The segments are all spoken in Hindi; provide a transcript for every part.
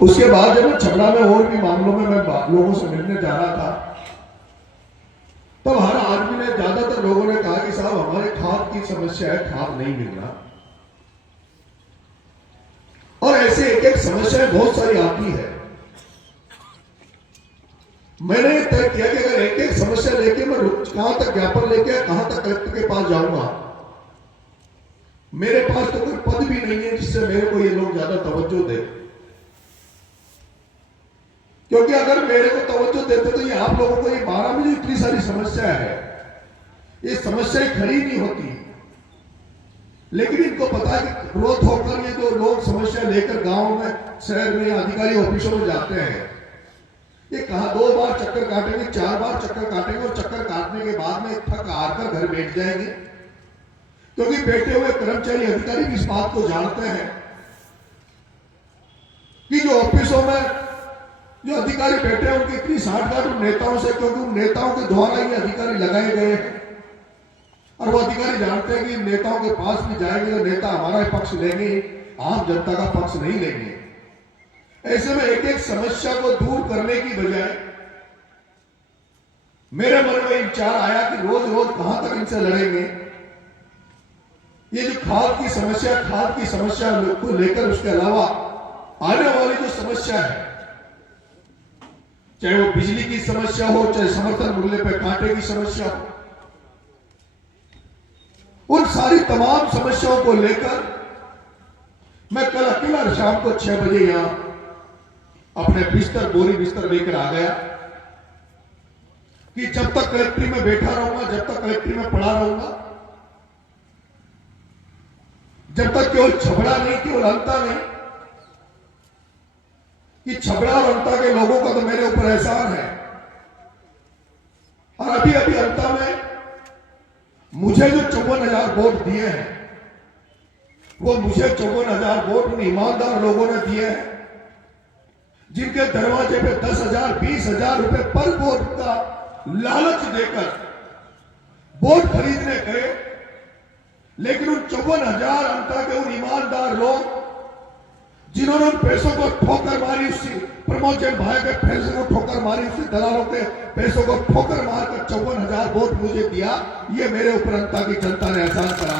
उसके बाद जब मैं छपरा में और भी मामलों में मैं लोगों से मिलने जा रहा था, तब हर आदमी ने, ज्यादातर लोगों ने कहा कि साहब हमारे खाद की समस्या है, खाद नहीं मिल रहा। और ऐसे एक एक समस्याएं बहुत सारी आती है। मैंने तय किया कि अगर एक एक समस्या लेके मैं कहां तक ज्ञापन लेके, कहां तक कलेक्टर के पास जाऊंगा, मेरे पास तो कोई पद भी नहीं है जिससे मेरे को ये लोग ज्यादा तवज्जो दे। क्योंकि अगर मेरे को तवज्जो देते तो ये आप लोगों को, ये 12 में जो इतनी सारी समस्या है, ये समस्याएं खड़ी नहीं होती। लेकिन इनको पता है कि क्रोध होकर ये जो लोग समस्या लेकर गांव में, शहर में, अधिकारी ऑफिसों में जाते हैं, ये कहा 2 बार चक्कर काटेंगे, 4 बार चक्कर काटेंगे, और चक्कर काटने के बाद में थक हार कर घर बैठ जाएंगे। क्योंकि बैठे हुए कर्मचारी, अधिकारी भी इस बात को जानते हैं कि जो ऑफिसों में जो अधिकारी बैठे हैं उनकी इतनी साठगांठ उन नेताओं से, क्योंकि उन नेताओं के द्वारा ये अधिकारी लगाए गए हैं। और वो अधिकारी जानते हैं कि नेताओं के पास भी जाएंगे तो नेता हमारा पक्ष लेंगे, आम जनता का पक्ष नहीं लेंगे। ऐसे में एक एक समस्या को दूर करने की बजाय मेरे मन में विचार आया कि रोज रोज कहां तक इनसे लड़ेंगे। ये जो खाद की समस्या को लेकर, उसके अलावा आने वाली जो समस्या है, चाहे वो बिजली की समस्या हो, चाहे समर्थन मूल्य पर कांटे की समस्या हो, उन सारी तमाम समस्याओं को लेकर मैं कल अकेला शाम को 6 बजे यहां अपने बोरी बिस्तर लेकर आ गया कि जब तक कलेक्ट्री में बैठा रहूंगा, जब तक कलेक्ट्री में पड़ा रहूंगा, जब तक केवल छबड़ा नहीं, केवल अंता नहीं, कि छबड़ा और अंता के लोगों का तो मेरे ऊपर एहसान है। और अभी अभी अंता में मुझे जो 54,000 वोट दिए हैं, वो मुझे 54,000 वोट उन ईमानदार लोगों ने दिए हैं जिनके दरवाजे पे 10,000, 20,000 रुपए पर वोट का लालच देकर वोट खरीदने गए। लेकिन उन 54,000 अंता के उन ईमानदार लोग जिन्होंने उन पैसों को ठोकर मारी, उसी प्रमोद जैन भाई के पैसों को ठोकर मारी, उसी दलालों के पैसों को ठोकर मारकर 54,000 वोट मुझे दिया, ये मेरे ऊपर अंता की जनता ने एहसान करा।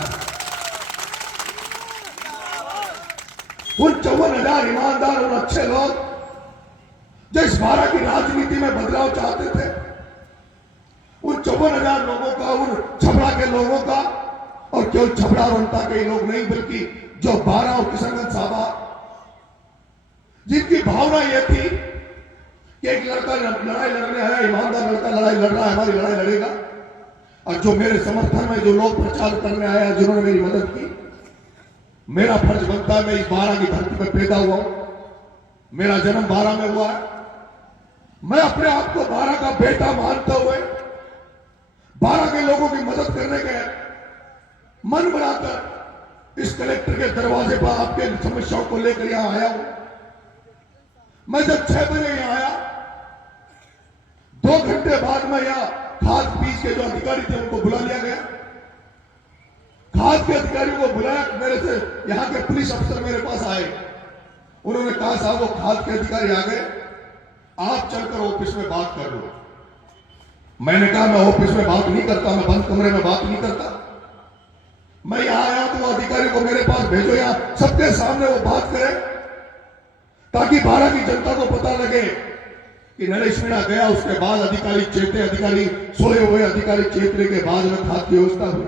उन 54,000 ईमानदार, उन अच्छे लोग जो इस 12 की राजनीति में बदलाव चाहते थे, उन 54,000 लोगों का, उन छबड़ा के लोगों का, और केवल छबड़ा और अंता के लोग नहीं, बल्कि जो 12 और किशनगंज साहबा, जिनकी भावना यह थी कि एक लड़का लड़ाई लड़ने आया, ईमानदार लड़का लड़ाई लड़ रहा है, हमारी लड़ाई लड़ेगा। और जो मेरे समर्थन में जो लोग प्रचार करने आया, जिन्होंने मेरी मदद की, मेरा फर्ज बनता है, मैं इस 12 की धरती पर पैदा हुआ हूं, मेरा जन्म 12 में हुआ है, मैं अपने आप को 12 का बेटा मानते हुए 12 के लोगों की मदद करने के मन बनाकर इस कलेक्टर के दरवाजे पर आपके समस्याओं को लेकर यहां आया हूं। मैं जब 6 बजे यहां आया, 2 घंटे बाद में यहां खाद बीज के जो अधिकारी थे उनको बुला लिया गया। खाद के अधिकारियों को बुलाया, मेरे से यहां के पुलिस अफसर मेरे पास आए, उन्होंने कहा साहब वो खाद के अधिकारी आ गए, आप चलकर ऑफिस में बात कर लो। मैंने कहा मैं ऑफिस में बात नहीं करता, मैं बंद कमरे में बात नहीं करता, मैं यहां आया तो वो अधिकारी को मेरे पास भेजो, यहां सबके सामने वो बात करे, ताकि 12 की जनता को पता लगे कि नरेश मीणा गया, उसके बाद अधिकारी चेते, अधिकारी सोए हुए अधिकारी चेतने के बाद में खाद की व्यवस्था हुई।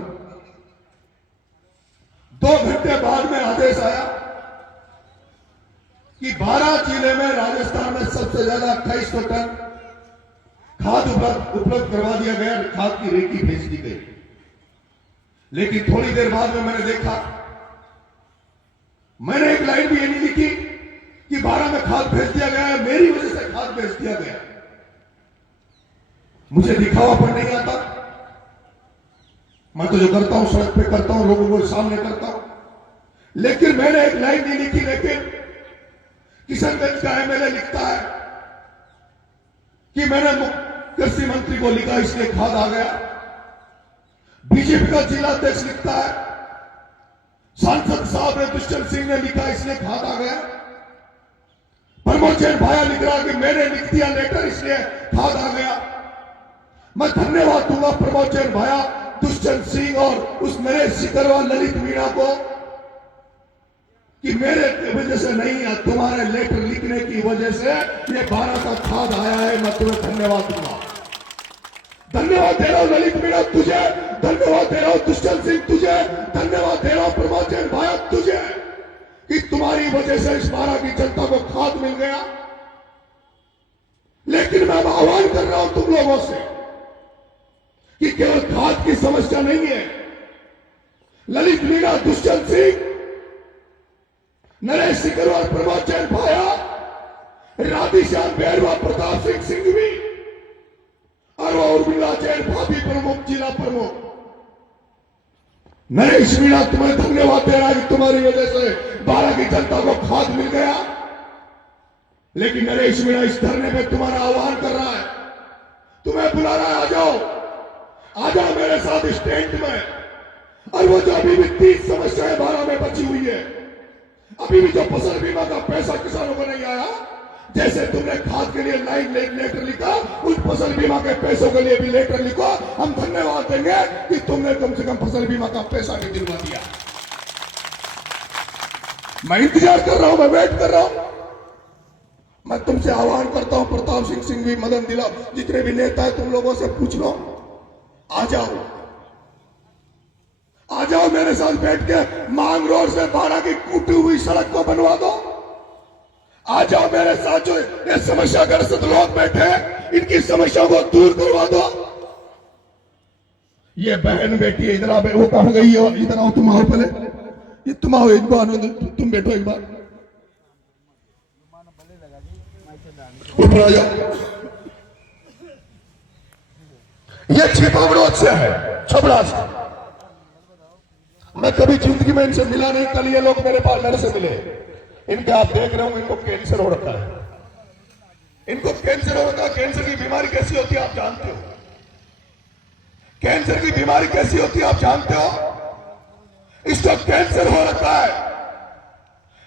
2 घंटे बाद में आदेश आया कि 12 जिले में, राजस्थान में सबसे ज्यादा 2800 टन खाद उपलब्ध करवा दिया गया, खाद की रेकी भेज दी गई। लेकिन थोड़ी देर बाद में मैंने देखा, मैंने एक लाइन भी ये नहीं लिखी कि 12 में खाद भेज दिया गया है, मेरी वजह से खाद भेज दिया गया। मुझे दिखावापन नहीं आता, मैं तो जो करता हूं सड़क पे करता हूं, लोगों को सामने करता हूं। लेकिन मैंने एक लाइन नहीं लिखी, लेकिन किशनगंज का एमएलए लिखता है कि मैंने कृषि मंत्री को लिखा इसलिए खाद आ गया। बीजेपी का जिला अध्यक्ष लिखता है, सांसद साहब ने दुष्यंत सिंह ने लिखा इसलिए खाद आ गया। प्रमोद जैन भाया लिख रहा कि मैंने लिख दिया लेटर इसलिए खाद आ गया। मैं धन्यवाद दूंगा प्रमोद जैन भाया, दुष्यंत सिंह और उस नरेश सिकरवाल, ललित मीणा को कि मेरे वजह से नहीं, तुम्हारे लेटर लिखने की वजह से ये 12 का खाद आया है। मैं तुम्हें धन्यवाद दूंगा। धन्यवाद दे रहा हूं ललित मीणा तुझे, धन्यवाद दे रहा हूं दुष्यंत सिंह तुझे, धन्यवाद दे रहा हूं प्रमोद जैन भाया तुझे कि तुम्हारी वजह से इस 12 की जनता को खाद मिल गया। लेकिन मैं आह्वान कर रहा हूं तुम लोगों से कि केवल खाद की समस्या नहीं है। ललित मीणा, दुष्यंत सिंह, नरेश सिकरवाल, प्रमोद जैन भाया, राधेश्याम बैरवा, प्रताप सिंह सिंघवी, अरवा उर्मिला जैन भाभी प्रमुख, जिला प्रमुख नरेश मीणा, तुम्हें धन्यवाद दे रहा है कि तुम्हारी वजह से 12 की जनता को खाद मिल गया। लेकिन नरेश मीणा इस धरने में तुम्हारा आह्वान कर रहा है, तुम्हें बुला रहा है, आ जाओ मेरे साथ इस टेंट में। और वो जो अभी भी 30 समस्याएं 12 में बची हुई है, अभी भी जो फसल बीमा का पैसा किसानों को नहीं आया, जैसे तुमने खाद के लिए लाइन लेटर लिखा, उस फसल बीमा के पैसों के लिए भी लेटर लिखो। हम धन्यवाद देंगे कि तुमने कम से कम फसल बीमा का पैसा भी दिलवा दिया। मैं इंतजार कर रहा हूं, मैं वेट कर रहा हूं। मैं तुमसे आह्वान करता हूं, प्रताप सिंह सिंघवी, मदन दिला, जितने भी नेता है तुम लोगों से पूछ लो, आ जाओ मेरे साथ बैठ के मांग रोड से 12 की टूटी हुई सड़क को बनवा दो। आ जाओ मेरे साथ, जो ये समस्याग्रस्त लोग बैठे हैं इनकी समस्या को दूर करवा दो। ये बहन बेटी है, इधर आओ, वो कहां गई हो? इधर आओ, तुम आओ पहले, ये तुम आओ एक बार, तुम बैठो एक बार, ऊपर आ जाओ। ये छिपा विरोध से है, छबड़ा से। मैं कभी जिंदगी में इनसे मिला नहीं, कल ये लोग मेरे पास लड़ से मिले। इनके आप देख रहे होंगे, इनको कैंसर हो रखा है, इनको कैंसर हो रखा है। कैंसर की बीमारी कैसी होती है आप जानते हो? कैंसर की बीमारी कैसी होती है आप जानते हो? इसको कैंसर हो रखा है,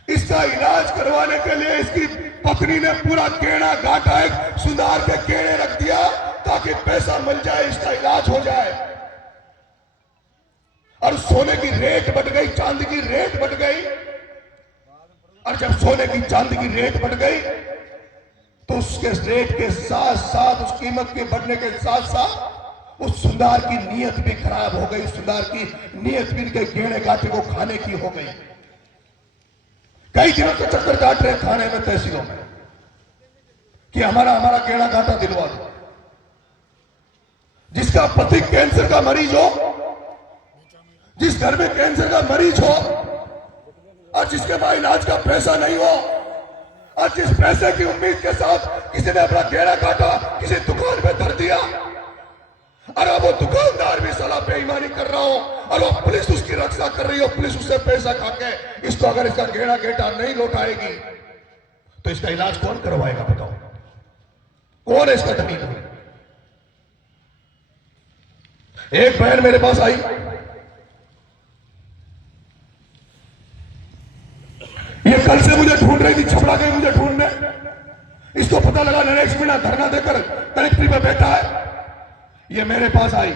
इसका इलाज करवाने के लिए इसकी पत्नी ने पूरा गेड़ा घाटा एक सुधार के गेड़े रख दिया ताकि पैसा मिल जाए, इसका इलाज हो जाए। और सोने की रेट बढ़ गई, चांदी की रेट बढ़ गई। और जब सोने की चांदी की रेट बढ़ गई तो उसके रेट के साथ साथ, उस कीमत के बढ़ने के साथ साथ उस सुधार की नीयत भी खराब हो गई। सुधार की नीयत भी इनके गेड़े घाटे को खाने की हो गई। कई दिनों से चक्कर काट रहे थाने में, तहसीलों में कि हमारा गेड़ा घाटा दिलवा दो। जिसका पति कैंसर का मरीज हो, जिस घर में कैंसर का मरीज हो और जिसके पास इलाज का पैसा नहीं हो, और जिस पैसे की उम्मीद के साथ किसी ने अपना गेड़ा काटा, किसी दुकान में धर दिया, और अब वो दुकानदार भी साला बेईमानी कर रहा हो और वो पुलिस उसकी रक्षा कर रही हो, पुलिस उससे पैसा खाके इसको अगर इसका गेड़ा गेटा नहीं लौटाएगी तो इसका इलाज कौन करवाएगा? बताओ, कौन है इसका धनी? एक बहन मेरे पास आई, ये कल से मुझे ढूंढ रही थी, छपड़ा गई मुझे ढूंढने। इसको पता लगा नरेश मीणा धरना देकर कलेक्ट्री में बैठा है, ये मेरे पास आई।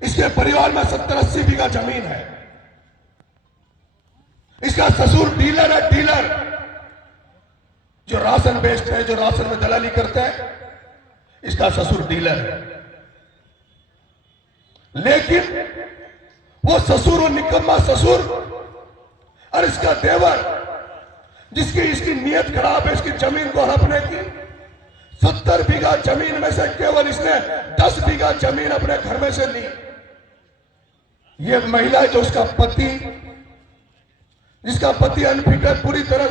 इसके परिवार में 70-80 बीघा जमीन है। इसका ससुर डीलर है, डीलर जो राशन बेचते हैं, जो राशन में दलाली करते हैं, इसका ससुर डीलर है। लेकिन वो ससुर, वो निकम्मा ससुर, और इसका देवर जिसकी इसकी नीयत खराब है इसकी जमीन को हड़पने की, 70 बीघा जमीन में से केवल इसने 10 बीघा जमीन अपने घर में से ली। ये महिला जो उसका पति, जिसका पति अनफिट है, पूरी तरह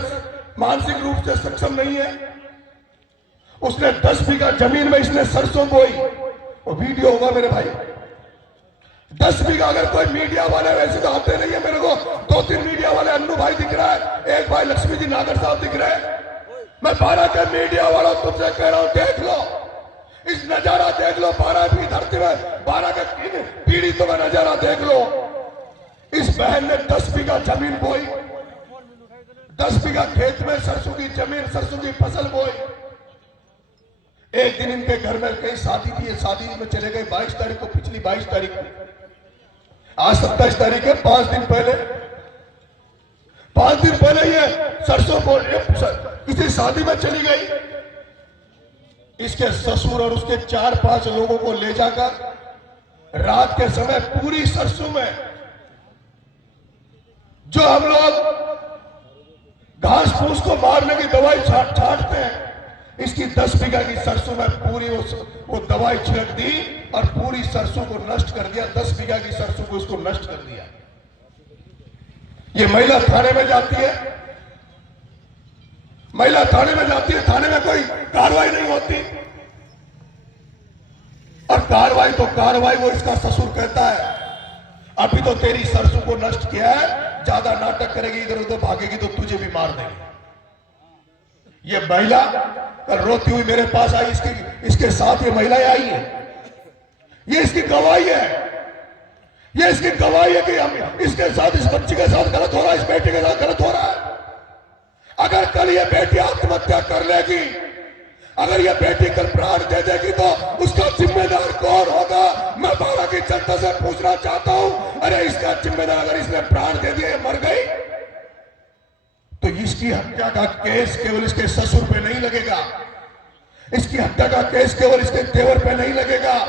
मानसिक रूप से सक्षम नहीं है, उसने 10 बीघा जमीन में इसने सरसों बोई। वो वीडियो होगा मेरे भाई, 10 बीघा। अगर कोई मीडिया वाले, वैसे तो आते नहीं है मेरे को, 2-3 मीडिया वाले, अन्नू भाई दिख रहा है, एक भाई लक्ष्मी जी नागर साहब दिख रहे हैं। मैं 12 के मीडिया वालों तुमसे कह रहा हूं, देख लो इस नजारा, देख लो 12 की धरती में, 12 के पीड़ितों का नजारा देख लो। इस बहन ने 10 बीघा जमीन बोई, 10 बीघा खेत में सरसों की जमीन, सरसों की फसल बोई। एक दिन इनके घर में कहीं शादी थी, शादी में चले गए 22 तारीख को, पिछली 22 तारीख को। आज 27 तारीख है, 5 दिन पहले ये सरसों बोल किसी शादी में चली गई। इसके ससुर और उसके 4-5 लोगों को ले जाकर रात के समय पूरी सरसों में जो हम लोग घास फूस को मारने की दवाई छांटते हैं, इसकी 10 बीघा की सरसों में पूरी वो दवाई छिड़क दी और पूरी सरसों को नष्ट कर दिया। 10 बीघा की सरसों को उसको नष्ट कर दिया। ये महिला थाने में जाती है, महिला थाने में जाती है, थाने में कोई कार्रवाई नहीं होती। और कार्रवाई वो इसका ससुर कहता है, अभी तो तेरी सरसों को नष्ट किया है, ज्यादा नाटक करेगी, इधर उधर भागेगी तो तुझे भी मार देंगे। ये महिला कल रोती हुई मेरे पास आई, इसके साथ ये महिलाएं आई है। ये इसकी गवाही है, ये इसकी गवाही है कि हम इसके साथ, इस बच्ची के साथ गलत हो रहा है, इस बेटी के साथ गलत हो रहा है। अगर कल ये बेटी आत्महत्या कर लेगी, अगर ये बेटी कल प्राण दे देगी तो उसका जिम्मेदार कौन होगा? मैं बारा की जनता से पूछना चाहता हूं। अरे इसका जिम्मेदार, अगर इसने प्राण दे दिया, मर गई, तो इसकी हत्या का केस केवल इसके ससुर पे नहीं लगेगा, इसकी हत्या का केस केवल इसके देवर पे नहीं लगेगा।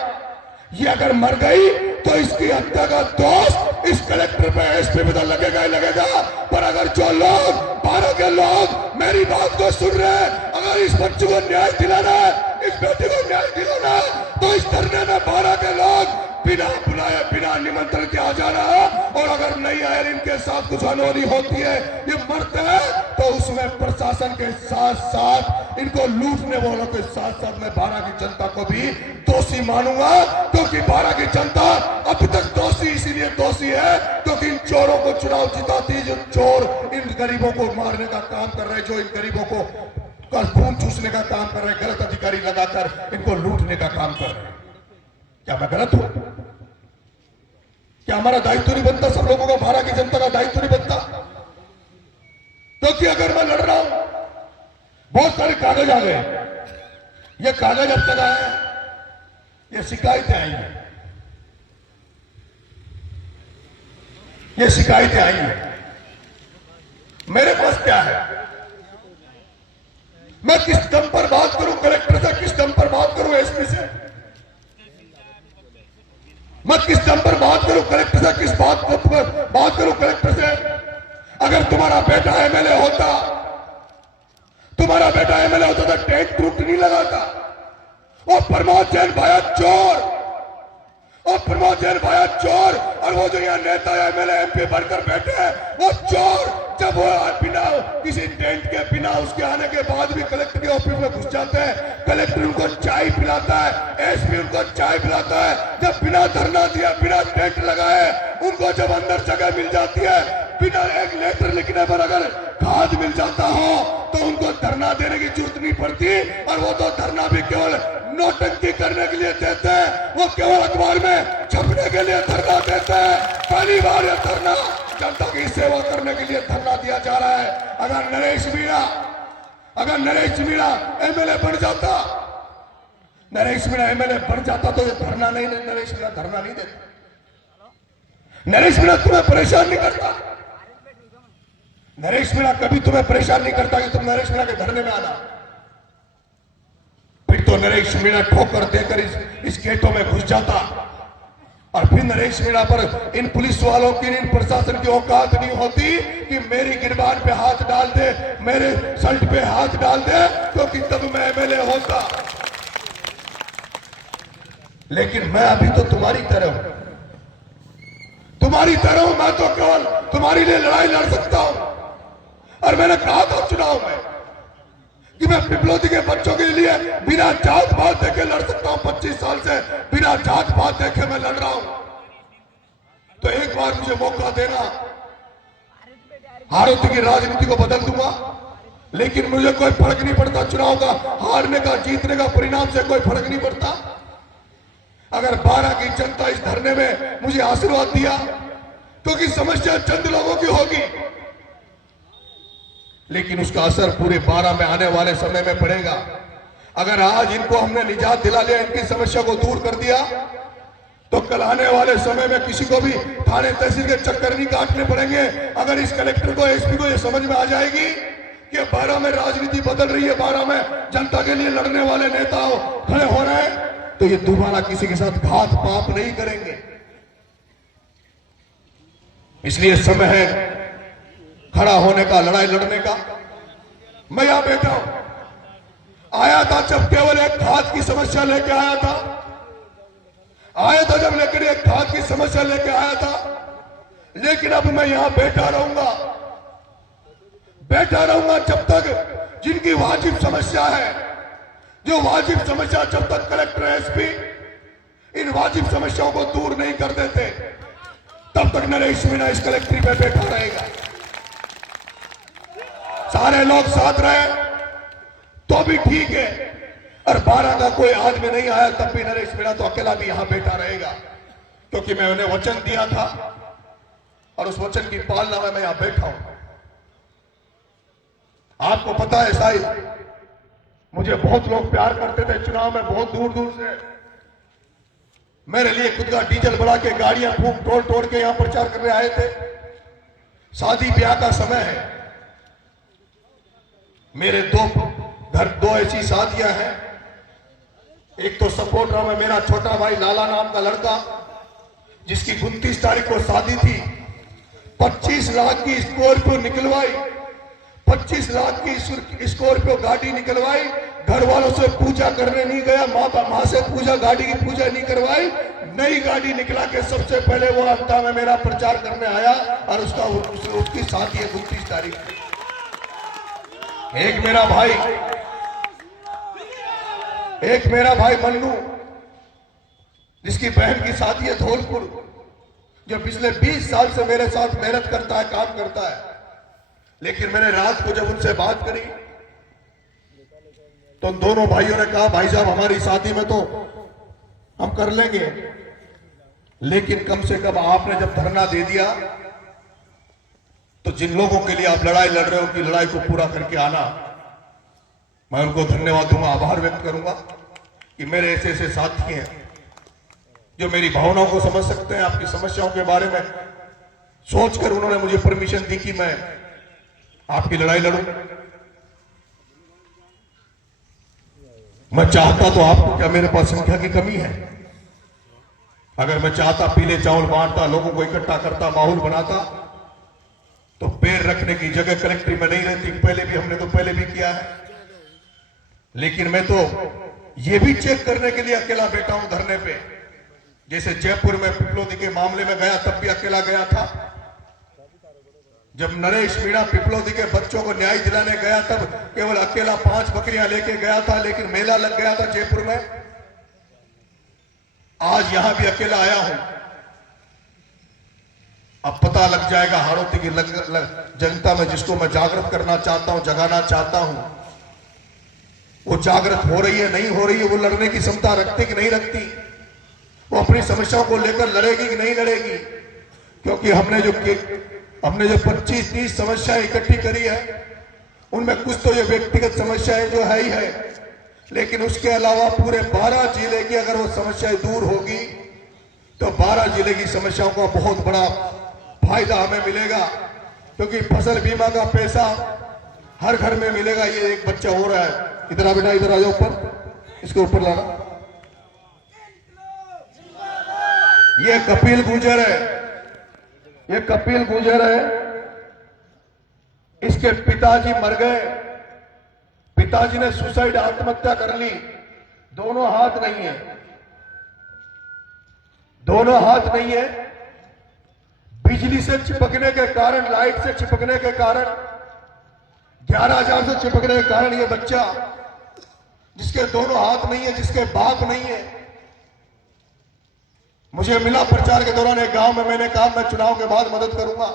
ये अगर मर गई तो इसकी हत्या का दोष इस कलेक्टर पे, एसपी पे तो लगेगा ही लगेगा। पर अगर जो लोग, बारह के लोग मेरी बात को सुन रहे हैं, अगर इस बच्चे को न्याय दिलाना है, इस बेटे को न्याय दिलाना है, तो इस धरने में बारह के लोग बिना बुलाए, बिना निमंत्रण के आ जाना है। और अगर नहीं आए, इनके साथ कुछ अनहोनी होती है, ये मरते हैं, तो उसमें प्रशासन के साथ साथ, इनको लूटने वालों के साथ साथ मैं बारा की जनता को भी दोषी मानूंगा। क्योंकि बारा की जनता अब तक दोषी इसीलिए दोषी है क्योंकि इन चोरों को चुनाव जिताती, जो चोर इन गरीबों को मारने का काम कर रहे हैं, जो इन गरीबों को खून चूसने का काम कर रहे हैं, गलत अधिकारी लगाकर इनको लूटने का काम कर रहे हैं। क्या मैं गलत हूं? क्या हमारा दायित्व नहीं बनता? सब लोगों का, बारा की जनता का दायित्व नहीं बनता? क्योंकि अगर मैं लड़ रहा हूं, बहुत सारे कागज आ गए, ये कागज अब तक आए, ये शिकायतें आई हैं, ये शिकायतें आई हैं। मेरे पास क्या है? मैं किस दम पर बात करूं कलेक्टर से, किस दम पर बात करूं एसपी से, मैं किस दम पर बात करूं कलेक्टर से, किस बात पर बात करूं कलेक्टर से? अगर तुम्हारा बेटा एमएलए होता, तुम्हारा बेटा एमएलए होता तो टेंट टूट नहीं लगाता। और प्रमोद जैन भाया चोर, और प्रमोद जैन भाया चोर, और वो जो यहाँ नेता एमएलए एमपी बनकर बैठे हैं वो चोर। जब वो बिना किसी टेंट के, बिना उसके आने के बाद भी कलेक्टर के ऑफिस में घुस जाते हैं, कलेक्टर उनको चाय पिलाता है, एसपी उनको चाय पिलाता है। जब बिना धरना दिया, बिना टेंट लगाए उनको जब अंदर जगह मिल जाती है, बिना एक लेटर लिखने पर अगर खाद मिल जाता हो तो उनको धरना देने की जरूरत नहीं पड़ती। और वो तो धरना भी केवल नौटंकी करने के लिए देते हैं, वो केवल अखबार में छपने के लिए धरना देते हैं। पहली बार यह धरना जनता की सेवा करने के लिए धरना दिया जा रहा है। अगर नरेश मीणा एमएलए बन जाता, नरेश मीणा एमएलए बन जाता तो ये धरना नहीं, नरेश मीणा धरना नहीं देता। नरेश मीणा तुम्हें परेशान नहीं करता, नरेश मीणा कभी तुम्हें परेशान नहीं करता कि तुम नरेश मीणा के धरने में आना। फिर तो नरेश मीणा ठोकर देकर इस गेटों में घुस जाता, और फिर नरेश मीणा पर इन पुलिस वालों की, इन प्रशासन की औकात नहीं होती कि मेरी गिरबान पे हाथ डाल दे, मेरे शर्ट पे हाथ डाल दे, क्योंकि तब मैं एमएलए होता। लेकिन मैं अभी तो तुम्हारी तरह हूं, तुम्हारी तरह हूं। मैं तो केवल तुम्हारे लिए लड़ाई लड़ सकता हूं। और मैंने कहा था चुनाव में कि मैं पिपलोदी के बच्चों के लिए बिना जात पात देखे लड़ सकता हूं। 25 साल से बिना जात पात देखे मैं लड़ रहा हूं। तो एक बार मुझे मौका देना, हारत की राजनीति को बदल दूंगा। लेकिन मुझे कोई फर्क नहीं पड़ता, चुनाव का हारने का, जीतने का परिणाम से कोई फर्क नहीं पड़ता। अगर बारा की जनता इस धरने में मुझे आशीर्वाद दिया, क्योंकि समस्या चंद लोगों की होगी, लेकिन उसका असर पूरे 12 में आने वाले समय में पड़ेगा। अगर आज इनको हमने निजात दिला लिया, इनकी समस्या को दूर कर दिया, तो कल आने वाले समय में किसी को भी थाने तहसील के चक्कर नहीं काटने पड़ेंगे। अगर इस कलेक्टर को, एसपी को ये समझ में आ जाएगी कि 12 में राजनीति बदल रही है, 12 में जनता के लिए लड़ने वाले नेता खड़े हो रहे हैं, तो ये दोबारा किसी के साथ घात पाप नहीं करेंगे। इसलिए समय है खड़ा होने का, लड़ाई लड़ने का। मैं यहां बैठा हूं, आया था जब केवल एक खाद की समस्या लेके आया था, जब लेकर एक खाद की समस्या लेके आया था, लेकिन अब मैं यहां बैठा रहूंगा जब तक जिनकी वाजिब समस्या है, जो वाजिब समस्या जब तक कलेक्टर एसपी इन वाजिब समस्याओं को दूर नहीं कर देते, तब तक नरेश मीणा इस कलेक्ट्री में बैठा रहेगा। सारे लोग साथ रहे तो भी ठीक है, और 12 का कोई आदमी नहीं आया तब भी नरेश मीणा तो अकेला भी यहां बैठा रहेगा, क्योंकि मैं उन्हें वचन दिया था और उस वचन की पालना में मैं यहां बैठा हूं। आपको पता है शायद, मुझे बहुत लोग प्यार करते थे, चुनाव में बहुत दूर दूर से मेरे लिए खुद का डीजल बढ़ा के गाड़ियां फूंक तोड़ तोड़ के यहां प्रचार करने आए थे। शादी ब्याह का समय है, मेरे दो ऐसी शादियां हैं। एक तो सपोर्टरा में मेरा छोटा भाई लाला नाम का लड़का, जिसकी 29 तारीख को शादी थी, 25 लाख की स्कॉर्पियो निकलवाई, 25 लाख की स्कॉर्पियो गाड़ी निकलवाई, घर वालों से पूजा करने नहीं गया, माँ से पूजा, गाड़ी की पूजा नहीं करवाई, नई गाड़ी निकला के सबसे पहले वो अंता में मेरा प्रचार करने आया, और उसकी शादी है 29 तारीख को। एक मेरा भाई मन्नू, जिसकी बहन की शादी है धौलपुर, जो पिछले 20 साल से मेरे साथ मेहनत करता है, काम करता है। लेकिन मैंने रात को जब उनसे बात करी तो उन दोनों भाइयों ने कहा, भाई साहब हमारी शादी में तो हम कर लेंगे, लेकिन कम से कम आपने जब धरना दे दिया तो जिन लोगों के लिए आप लड़ाई लड़ रहे हो उनकी लड़ाई को पूरा करके आना। मैं उनको धन्यवाद दूंगा, आभार व्यक्त करूंगा कि मेरे ऐसे ऐसे साथी हैं जो मेरी भावनाओं को समझ सकते हैं, आपकी समस्याओं के बारे में सोचकर उन्होंने मुझे परमिशन दी कि मैं आपकी लड़ाई लड़ूं। मैं चाहता तो आपको, क्या मेरे पास संख्या की कमी है? अगर मैं चाहता पीले चावल बांटता, लोगों को इकट्ठा करता, माहौल बनाता, तो पैर रखने की जगह कलेक्ट्री में नहीं रहती। हमने तो पहले भी किया है। लेकिन मैं तो ये भी चेक करने के लिए अकेला बैठा हूं धरने पे। जैसे जयपुर में पिपलोदी के मामले में गया, तब भी अकेला गया था। जब नरेश मीणा पिपलोदी के बच्चों को न्याय दिलाने गया, तब केवल अकेला 5 बकरियां लेके गया था, लेकिन मेला लग गया था जयपुर में। आज यहां भी अकेला आया हूं। अब पता लग जाएगा हाड़ौती की जनता में, जिसको मैं जागृत करना चाहता हूं, जगाना चाहता हूं, वो जागृत हो रही है, नहीं हो रही है, वो लड़ने की क्षमता रखती कि नहीं रखती, वो अपनी समस्याओं को लेकर लड़ेगी कि नहीं लड़ेगी। क्योंकि हमने जो 25-30 समस्याएं इकट्ठी करी है, उनमें कुछ तो ये व्यक्तिगत समस्याएं जो है ही है, लेकिन उसके अलावा पूरे 12 जिले की अगर वो समस्याएं दूर होगी तो 12 जिले की समस्याओं का बहुत बड़ा फायदा हमें मिलेगा। क्योंकि फसल बीमा का पैसा हर घर में मिलेगा। ये एक बच्चा हो रहा है, इधर आ बेटा, इधर आ जाओ ऊपर, इसको ऊपर लाना। ये कपिल गुर्जर है, ये कपिल गुर्जर है। इसके पिताजी मर गए, पिताजी ने सुसाइड, आत्महत्या कर ली। दोनों हाथ नहीं है, दोनों हाथ नहीं है। बिजली से चिपकने के कारण, लाइट से चिपकने के कारण, 11,000 से चिपकने के कारण ये बच्चा, जिसके दोनों हाथ नहीं है, जिसके बाप नहीं है, मुझे मिला प्रचार के दौरान एक गांव में, मैंने कहा मैं चुनाव के बाद मदद करूंगा।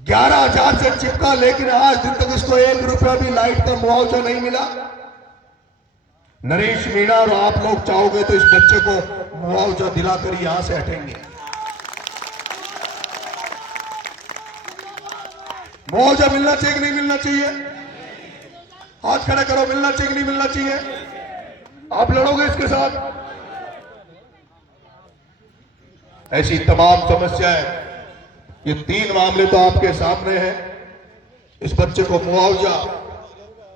11,000 से चिपका, लेकिन आज दिन तक इसको 1 रुपया भी लाइट का मुआवजा नहीं मिला। नरेश मीणा और आप लोग चाहोगे तो इस बच्चे को मुआवजा दिलाकर यहां से हटेंगे। मुआवजा मिलना चाहिए कि नहीं मिलना चाहिए? हाथ खड़ा करो, मिलना चाहिए कि नहीं मिलना चाहिए? आप लड़ोगे इसके साथ? ऐसी तमाम समस्याएं, ये 3 मामले तो आपके सामने हैं। इस बच्चे को मुआवजा,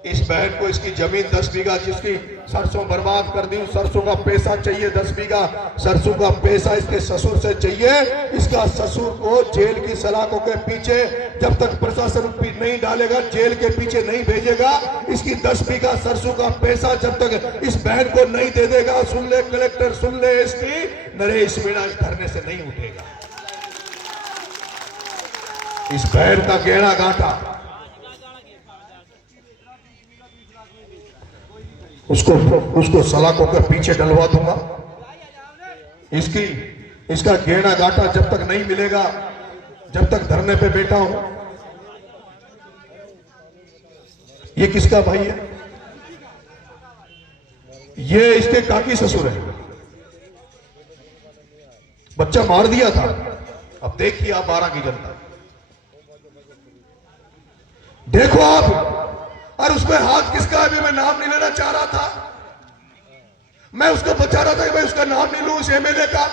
इस बहन को इसकी जमीन 10 बीघा जिसकी सरसों बर्बाद कर दी, सरसों का पैसा चाहिए, 10 बीघा सरसों का पैसा इसके ससुर से चाहिए। इसका ससुर को जेल की सलाखों के पीछे जब तक प्रशासन नहीं डालेगा, जेल के पीछे नहीं भेजेगा, इसकी 10 बीघा सरसों का पैसा जब तक इस बहन को नहीं दे देगा, सुन ले कलेक्टर, सुन ले एसपी, नरेश मीणा इस धरने से नहीं उठेगा। इस बहन का गहरा गांठा उसको सलाखों के पीछे डलवा दूंगा। इसका गहरा गांठा जब तक नहीं मिलेगा, जब तक धरने पे बैठा हूं। ये किसका भाई है? ये इसके काकी ससुर है। बच्चा मार दिया था। अब देखिए आप 12 की जनता, देखो आप। और उसमें हाथ किसका है? मैं नाम नहीं लेना चाह रहा था, मैं उसको बचा रहा था कि मैं उसका नाम नहीं लूं, उस एमएलए का।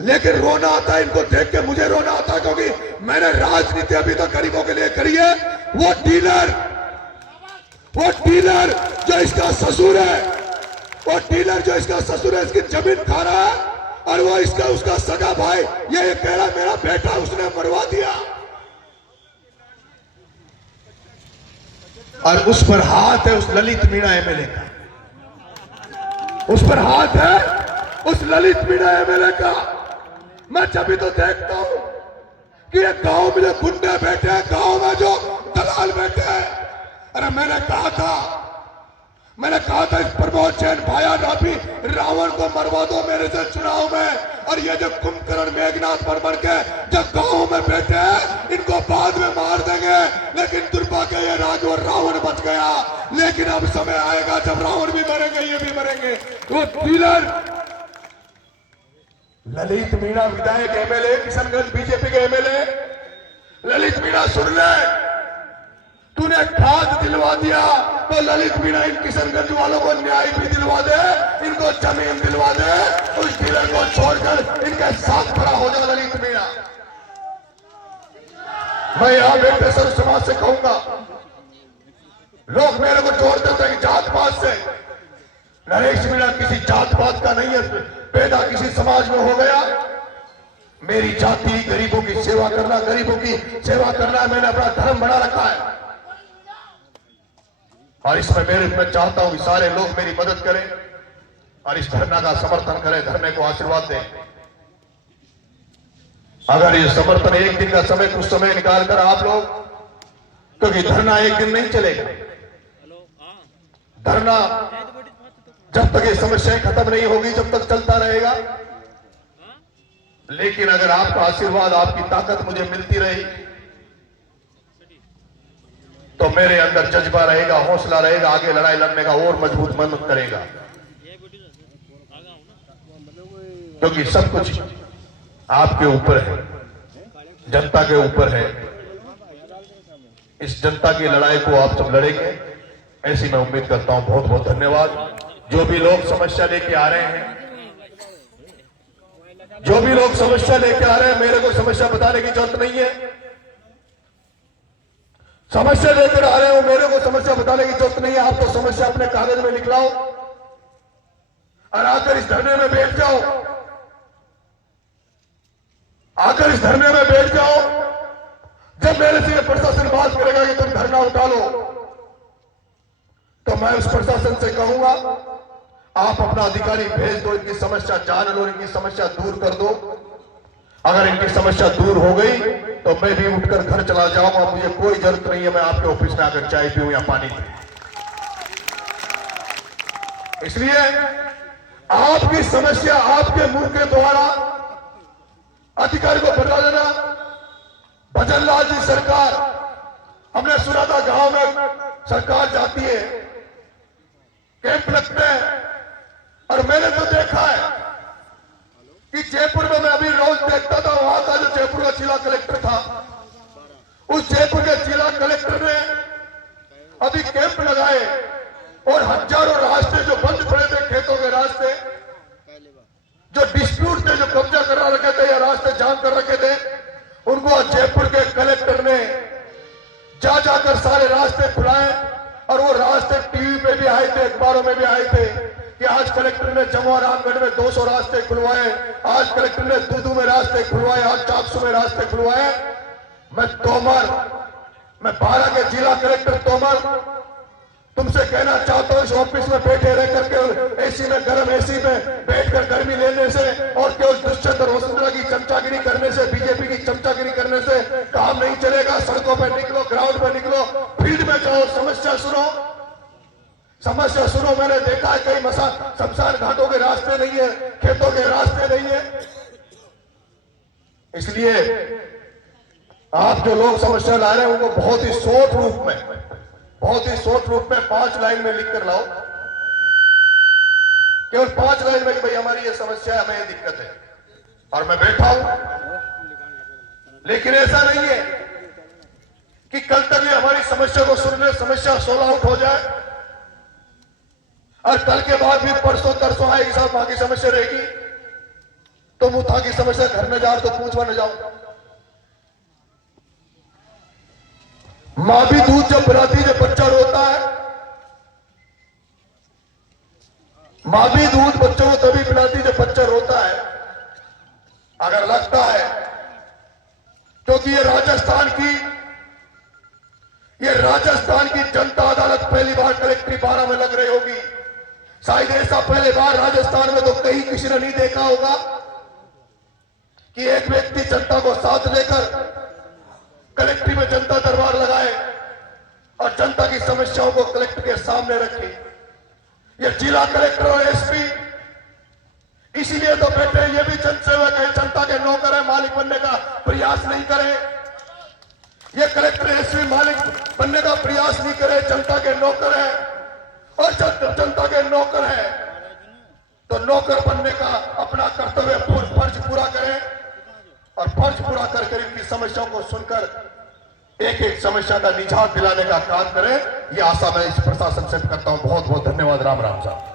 लेकिन रोना आता है इनको देख के, मुझे रोना आता है, क्योंकि मैंने राजनीति अभी तक गरीबों के लिए करी है। वो डीलर जो इसका ससुर है, वो डीलर जो इसका ससुर है, इसकी जमीन खा रहा है, और वो इसका उसका सगा भाई, ये कह रहा मेरा बेटा उसने मरवा दिया। और उस पर हाथ है उस ललित मीणा एमएलए का, उस पर हाथ है उस ललित मीणा एमएलए का। मैं जब भी तो देखता हूं कि ये गांव में जो गुंडे बैठे हैं, गांव में जो दलाल बैठे हैं। अरे मैंने कहा था इस प्रमोद जैन भाया नापी रावण को मरवा दो मेरे से चुनाव में। और ये जो कुंभकर्ण मेघनाथ बन के जो गांव में बैठे हैं, इनको बाद में मार देंगे। लेकिन दुर्भाग्य ये राज और रावण बच गया। लेकिन अब समय आएगा जब रावण भी मरेंगे, ये भी मरेंगे। वो डीलर ललित मीणा, विधायक एमएलए किशनगंज बीजेपी के एमएलए, ललित मीणा सुन ले, तूने खाद दिलवा दिया तो ललित मीणा इन किशनगंज वालों को न्याय भी दिलवा दे, इनको जमीन दिलवा दे। उस डीलर को छोड़कर इनके साथ खड़ा हो जाए ललित मीणा। मैं यहां बैठे सर्व समाज से कहूंगा, लोग मेरे को जोड़ देते हैं कि जात पात से। नरेश मीणा किसी जात पात का नहीं है, पैदा किसी समाज में हो गया। मेरी जाति गरीबों की सेवा करना, गरीबों की सेवा करना मैंने अपना धर्म बना रखा है। और इसमें मैं चाहता हूं कि सारे लोग मेरी मदद करें और इस धरना का समर्थन करें, धरने को आशीर्वाद दें। अगर ये समर्थन एक दिन का समय, कुछ समय निकालकर आप लोग, क्योंकि धरना एक दिन नहीं चलेगा। धरना जब तक ये समस्याएं खत्म नहीं होगी, जब तक चलता रहेगा। लेकिन अगर आपका आशीर्वाद, आपकी ताकत मुझे मिलती रही, तो मेरे अंदर जज्बा रहेगा, हौसला रहेगा, आगे लड़ाई लड़ने का और मजबूत मन करेगा। क्योंकि सब कुछ आपके ऊपर है, जनता के ऊपर है। इस जनता की लड़ाई को आप सब लड़ेंगे, ऐसी मैं उम्मीद करता हूं। बहुत बहुत धन्यवाद। जो भी लोग समस्या लेके आ रहे हैं, जो भी लोग समस्या लेके आ रहे हैं, मेरे को समस्या बताने की जरूरत नहीं है। समस्या लेकर आ रहे हो, मेरे को समस्या बताने की जरूरत नहीं है। आप तो समस्या अपने कागज में निकलाओ और आकर इस धरने में बैठ जाओ, आकर इस धरने में बैठ जाओ। जब मेरे से प्रशासन बात करेगा कि तुम धरना उठा लो, तो मैं उस प्रशासन से कहूंगा आप अपना अधिकारी भेज दो, इनकी समस्या जान लो, इनकी समस्या दूर कर दो। अगर इनकी समस्या दूर हो गई तो मैं भी उठकर घर चला जाऊंगा। मुझे कोई जरूरत नहीं है मैं आपके ऑफिस में आकर चाय पीऊं या पानी पीऊं। इसलिए आपकी समस्या आपके मुंह के द्वारा अधिकारी को बता देना। भजन लाल जी सरकार, हमने सुना था गांव में सरकार जाती है, कैंप लगते हैं, और मैंने तो देखा है कि जयपुर में मैं अभी रोज देखता था, वहां का जो जयपुर का जिला कलेक्टर था, उस अभी कैंप लगाए और हजारों रास्ते जो बंद पड़े थे, खेतों के रास्ते, जो डिस्प्यूट थे, जो कब्जा करा रखे थे या रास्ते जाम कर रखे थे, उनको जयपुर के कलेक्टर ने जा जाकर सारे रास्ते खुलाए। और वो रास्ते टीवी पे भी आए थे, अखबारों में भी आए थे कि आज कलेक्टर ने जमुआ रामगढ़ में 200 रास्ते खुलवाए, आज कलेक्टर ने दूदू में रास्ते खुलवाए, आज चाकसू में रास्ते खुलवाए। मैं 12 के जिला कलेक्टर तोमर तुमसे कहना चाहता हूं, इस ऑफिस में बैठे रह करके एसी में, गर्म एसी में बैठकर गर्मी लेने से और केवल दुष्यंत और वसुंधरा की चमचागिरी करने से, बीजेपी की चमचागिरी करने से काम नहीं चलेगा। सड़कों पर निकलो, ग्राउंड पर निकलो, फील्ड में जाओ, समस्या सुनो, समस्या सुनो। मैंने देखा है कई शमशान घाटों के रास्ते नहीं है, खेतों के रास्ते नहीं है। इसलिए आप जो लोग समस्या ला रहे हैं उनको बहुत ही शॉर्ट रूप में 5 लाइन में लिख कर लाओ, केवल 5 लाइन में, भाई हमारी ये समस्या है, हमें ये दिक्कत है और मैं बैठा हूं। लेकिन ऐसा नहीं है कि कल तक ये हमारी समस्या को सुन ले, समस्या सोल्व आउट हो जाए और कल के बाद भी परसों तरसों आएगी साहब वहां की समस्या रहेगी, तो मुथा की समस्या घर में जाओ तो पूछवा न जाओ। मां भी दूध जब पिलाती जब बच्चा रोता है, मां भी दूध बच्चों को तभी पिलाती जब बच्चा रोता है। अगर लगता है क्योंकि ये राजस्थान की जनता अदालत पहली बार कलेक्ट्री 12 में लग रही होगी, शायद ऐसा पहले बार राजस्थान में तो कहीं किसी ने नहीं देखा होगा कि एक व्यक्ति जनता को साथ लेकर कलेक्ट्री में जनता दरबार लगाए और जनता की समस्याओं को कलेक्टर के सामने रखे। ये जिला कलेक्टर और एसपी इसीलिए तो बैठे, ये भी जनसेवक है, जनता के नौकर है, मालिक बनने का प्रयास नहीं करे। ये कलेक्टर एसपी मालिक बनने का प्रयास नहीं करे, जनता के नौकर है और जनता के नौकर है तो नौकर बनने का अपना कर्तव्य फर्ज पूरा करें और फर्ज पूरा करके इनकी समस्याओं को सुनकर एक एक समस्या का निजात दिलाने का काम करें। ये आशा मैं इस प्रशासन से करता हूं। बहुत बहुत धन्यवाद। राम राम साहब।